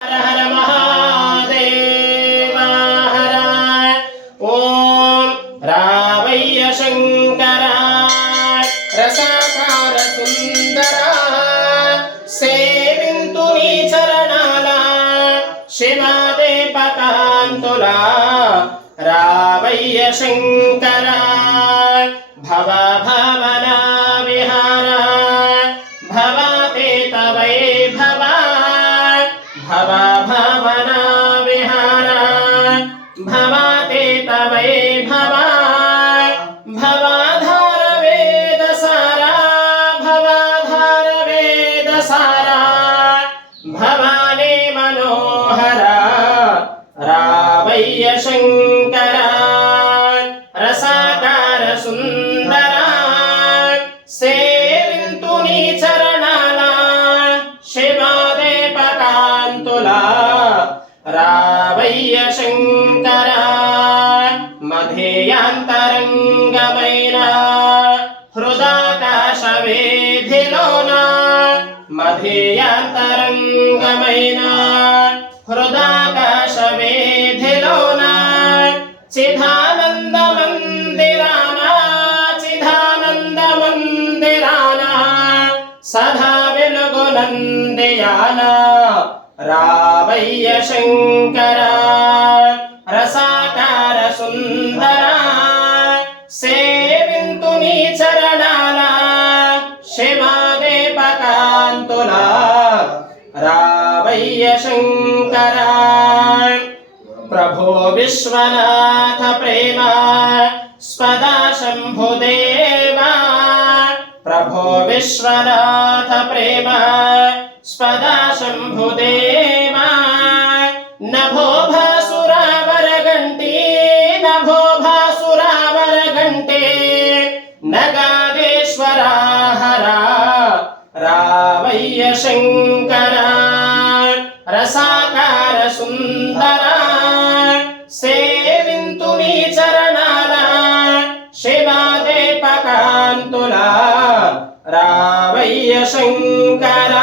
हर हर महादेव हर ओम रावय्य शंकराय रसाकार सुंदरा सेविंतु नी चरणाला शिवादे पकांतुला रावय्य शंकराय भव भवना विहारा भवते तवै भवा भव भवना विहारा भवते तवै भवा भवाधार वेद सारा भवाधार वेद सारा भवानी मनोहरा रावय्य शंकरा रसाकार सुंदरा सेविंतु नी चरणाला शिवादे पकांतुला रावय्य शंकरा मधेयांतरंगమైన హృదాకాశవేధిలోన మధేయాంతరంగమైన హృదాకాశవేధిలోన చిదానంద మందిరాన చిదానంద మందిరాన సదా వెలుగునందియాన రావయ్య శంకర రసాకార సుందర సేవింతు నీ చరణాల శివాదే పకాంతుల రావయ్య శంకర ప్రభో విశ్వనాథ ప్రేమ స్పదా శంభుదేవా ప్రభో విశ్వనాథ ప్రేమ స్పదా శంభుదేవా నభో భాసురావరగంటి నభో భాసురావరగంటి నగాదేశ్వరా హరా రావయ్య శంకర రసాకార సుందర సేవింతు నీ చరణాల శివాదే పకాంతుల రావయ్య శంకర